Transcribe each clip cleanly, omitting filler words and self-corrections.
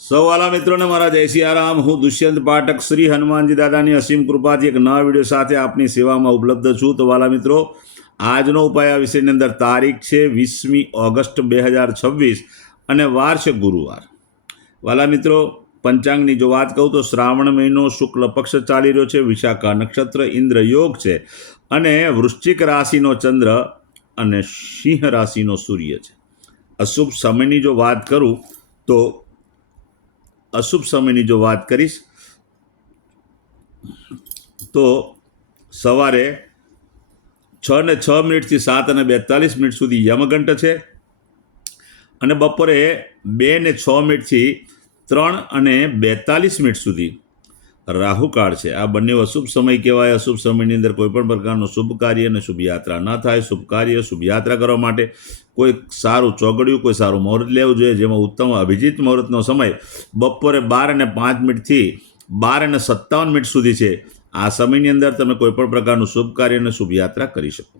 સૌ વાલા મિત્રોને મારા જય સિયારામ. હું દુષ્યંત પાઠક શ્રી હનુમાનજી દાદાની અસીમ કૃપાથી એક નવા વિડીયો સાથે આપની સેવામાં ઉપલબ્ધ છું. તો વાલા મિત્રો, આજનો ઉપાય આ વિષયની અંદર તારીખ છે 20મી ઓગસ્ટ 2026 અને વાર છે ગુરુવાર. વાલા મિત્રો, પંચાંગની જો વાત કહું તો શ્રાવણ મહિનો શુક્લ પક્ષ ચાલી રહ્યો છે, વિશાખા નક્ષત્ર, ઇન્દ્ર યોગ છે અને વૃશ્ચિક રાશિનો ચંદ્ર અને સિંહ રાશિનો સૂર્ય છે. અશુભ સમયની જો વાત કરું તો અશુભ સમયની જો વાત કરીશ તો સવારે 6:06 થી 7:42 સુધી યમઘંટ છે અને બપોરે 2:06 થી 3:42 સુધી રાહુકાળ છે. આ બંને અશુભ સમય કહેવાય. અશુભ સમયની અંદર કોઈ પણ પ્રકારનું શુભ કાર્ય અને શુભ યાત્રા ન થાય. શુભ કાર્ય શુભ યાત્રા કરવા માટે કોઈ સારું ચોગડિયું, કોઈ સારું મુહૂર્ત લેવું જોઈએ, જેમાં ઉત્તમ અભિજીત મુહૂર્તનો સમય બપોરે 12:05 થી 12:57 સુધી છે. આ સમયની અંદર તમે કોઈ પણ પ્રકારનું શુભ કાર્ય અને શુભ યાત્રા કરી શકો.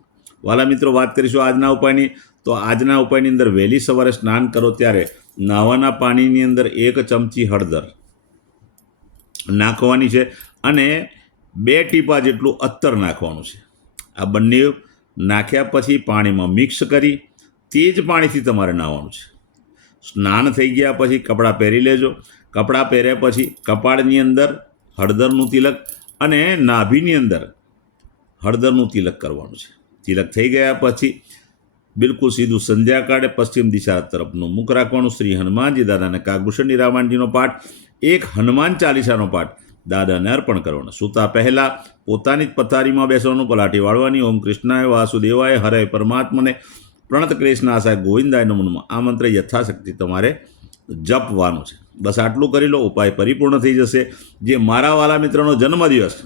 વાલા મિત્રો, વાત કરીશું આજના ઉપાયની. તો આજના ઉપાયની અંદર વહેલી સવારે સ્નાન કરો ત્યારે નાવાના પાણીની અંદર 1 ચમચી હળદર નાખવાની છે અને 2 ટીપા જેટલું અત્તર નાખવાનું છે. આ બંને નાખ્યા પછી પાણીમાં મિક્સ કરી તે જ પાણીથી તમારે નાહવાનું છે. સ્નાન થઈ ગયા પછી કપડાં પહેરી લેજો. કપડાં પહેર્યા પછી કપાળની અંદર હળદરનું તિલક અને નાભીની અંદર હળદરનું તિલક કરવાનું છે. તિલક થઈ ગયા પછી બિલકુલ સીધું સંધ્યાકાળે પશ્ચિમ દિશા તરફનું મુખ રાખવાનું. શ્રી હનુમાનજી દાદાને કાગભૂષણની રામાયણજીનો પાઠ, એક હનુમાન ચાલીસાનો પાઠ દાદાને અર્પણ કરવાનો. સૂતા પહેલાં પોતાની જ પથારીમાં બેસવાનું, પલાઠી વાળવાની. ઓમ કૃષ્ણાય વાસુદેવાય હરે પરમાત્મને પ્રણત ક્લેશનાશાય ગોવિંદાય નમઃ. આ મંત્ર યથાશક્તિ તમારે જપવાનું છે. બસ આટલું કરી લો, ઉપાય પરિપૂર્ણ થઈ જશે. જે મારા વાલા મિત્રનો જન્મદિવસ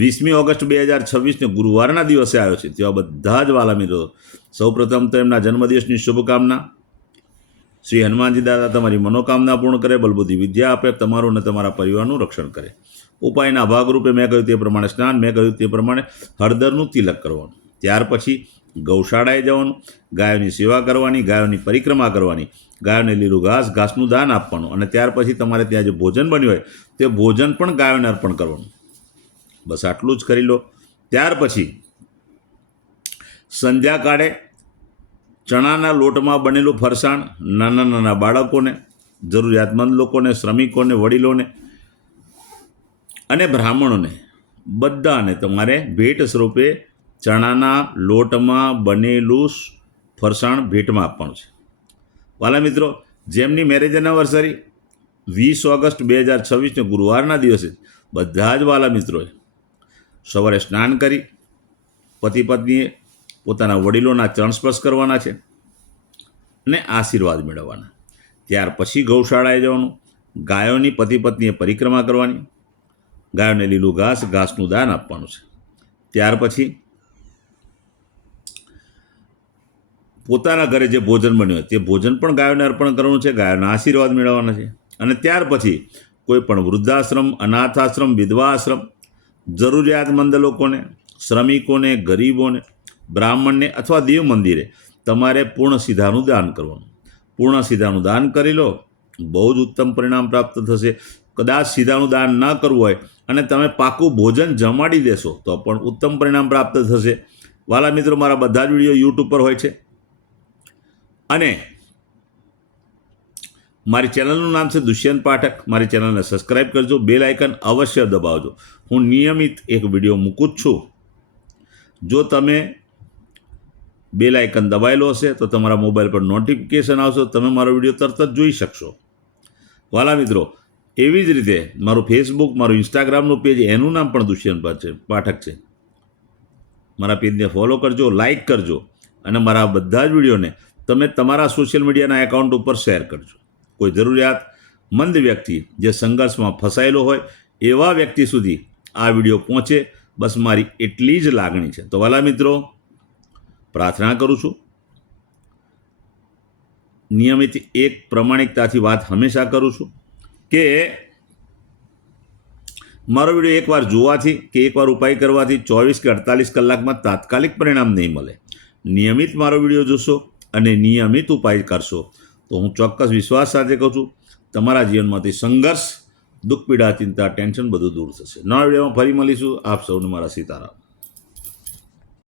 20મી ઓગસ્ટ 2026 ગુરુવારના દિવસે આવ્યો છે, તેવા બધા જ વાલા મિત્રો સૌપ્રથમ તો એમના જન્મદિવસની શુભકામના. શ્રી હનુમાનજી દાદા તમારી મનોકામના પૂર્ણ કરે, બલબુદ્ધિ વિદ્યા આપે, તમારું અને તમારા પરિવારનું રક્ષણ કરે. ઉપાયના ભાગરૂપે મેં કહ્યું તે પ્રમાણે સ્નાન, મેં કહ્યું તે પ્રમાણે હળદરનું તિલક કરવાનું. ત્યાર પછી ગૌશાળાએ જવાનું, ગાયોની સેવા કરવાની, ગાયોની પરિક્રમા કરવાની, ગાયોને લીલું ઘાસનું દાન આપવાનું અને ત્યાર પછી તમારે ત્યાં જે ભોજન બન્યું હોય તે ભોજન પણ ગાયોને અર્પણ કરવાનું. બસ આટલું જ કરી લો. ત્યાર પછી સંધ્યાકાળે ચણાના લોટમાં બનેલું ફરસાણ નાના નાના બાળકોને, જરૂરિયાતમંદ લોકોને, શ્રમિકોને, વડીલોને અને બ્રાહ્મણોને બધાને તમારે ભેટ સ્વરૂપે ચણાના લોટમાં બનેલું ફરસાણ ભેટમાં આપવાનું છે. વાલા મિત્રો, જેમની મેરેજ એનિવર્સરી 20 ઓગસ્ટ 2026 ગુરુવારના દિવસે બધા જ વાલા મિત્રોએ સવારે સ્નાન કરી પતિ પત્નીએ પોતાના વડીલોના ચરણ સ્પર્શ કરવાના છે અને આશીર્વાદ મેળવવાના. ત્યાર પછી ગૌશાળાએ જવાનું, ગાયોની પતિ પત્નીએ પરિક્રમા કરવાની, ગાયોને લીલું ઘાસનું દાન આપવાનું છે. ત્યાર પછી પોતાના ઘરે જે ભોજન બન્યું હોય તે ભોજન પણ ગાયોને અર્પણ કરવાનું છે, ગાયોના આશીર્વાદ મેળવવાના છે. અને ત્યાર પછી કોઈ પણ વૃદ્ધાશ્રમ, અનાથાશ્રમ, વિધવા આશ્રમ, જરૂરિયાતમંદ લોકોને, શ્રમિકોને, ગરીબોને, બ્રાહ્મણને અથવા દેવ મંદિરે તમારે પૂર્ણ સીધાનું દાન કરવાનું. પૂર્ણ સીધાનું દાન કરી લો, બહુ જ ઉત્તમ પરિણામ પ્રાપ્ત થશે. કદાચ સીધાનું દાન ન કરવું હોય અને તમે પાકું ભોજન જમાડી દેશો તો પણ ઉત્તમ પરિણામ પ્રાપ્ત થશે. વાલા મિત્રો, મારા બધા જ વિડીયો યુટ્યુબ પર હોય છે અને મારી ચેનલનું નામ છે દુષ્યંત પાઠક. મારી ચેનલને સબસ્ક્રાઈબ કરજો, બેલ આઇકન અવશ્ય દબાવજો. હું નિયમિત એક વિડીયો મૂકું જ છું. જો તમે બેલ આઇકન દબાયેલો હશે તો તમારા મોબાઈલ પર નોટિફિકેશન આવશે, તમે મારો વિડીયો તરત જ જોઈ શકશો. વાલા મિત્રો, એવી જ રીતે મારું ફેસબુક, મારું ઇન્સ્ટાગ્રામનું પેજ, એનું નામ પણ દુષ્યંત પાઠક છે. મારા પેજને ફોલો કરજો, લાઇક કરજો અને મારા બધા જ વિડીયોને તમે તમારા સોશિયલ મીડિયાના એકાઉન્ટ ઉપર શેર કરજો. કોઈ જરૂરિયાતમંદ વ્યક્તિ જે સંઘર્ષમાં ફસાયેલો હોય એવા વ્યક્તિ સુધી આ વિડીયો પહોંચે, બસ મારી એટલી જ લાગણી છે. તો વાલા મિત્રો, પ્રાર્થના કરું છું, નિયમિત એક પ્રમાણિકતાથી વાત હંમેશા કરું છું કે મારો વિડીયો એકવાર જોવાથી કે એકવાર ઉપાય કરવાથી 24 કે 48 કલાકમાં તાત્કાલિક પરિણામ નહીં મળે. નિયમિત મારો વિડીયો જોશો અને નિયમિત ઉપાય કરશો તો હું ચોક્કસ વિશ્વાસ સાથે કહું છું તમારા જીવનમાંથી સંઘર્ષ, દુઃખ, પીડા, ચિંતા, ટેન્શન બધું દૂર થશે. નવા વિડીયોમાં ફરી મળીશું. આપ સૌને મારા સીતારામ.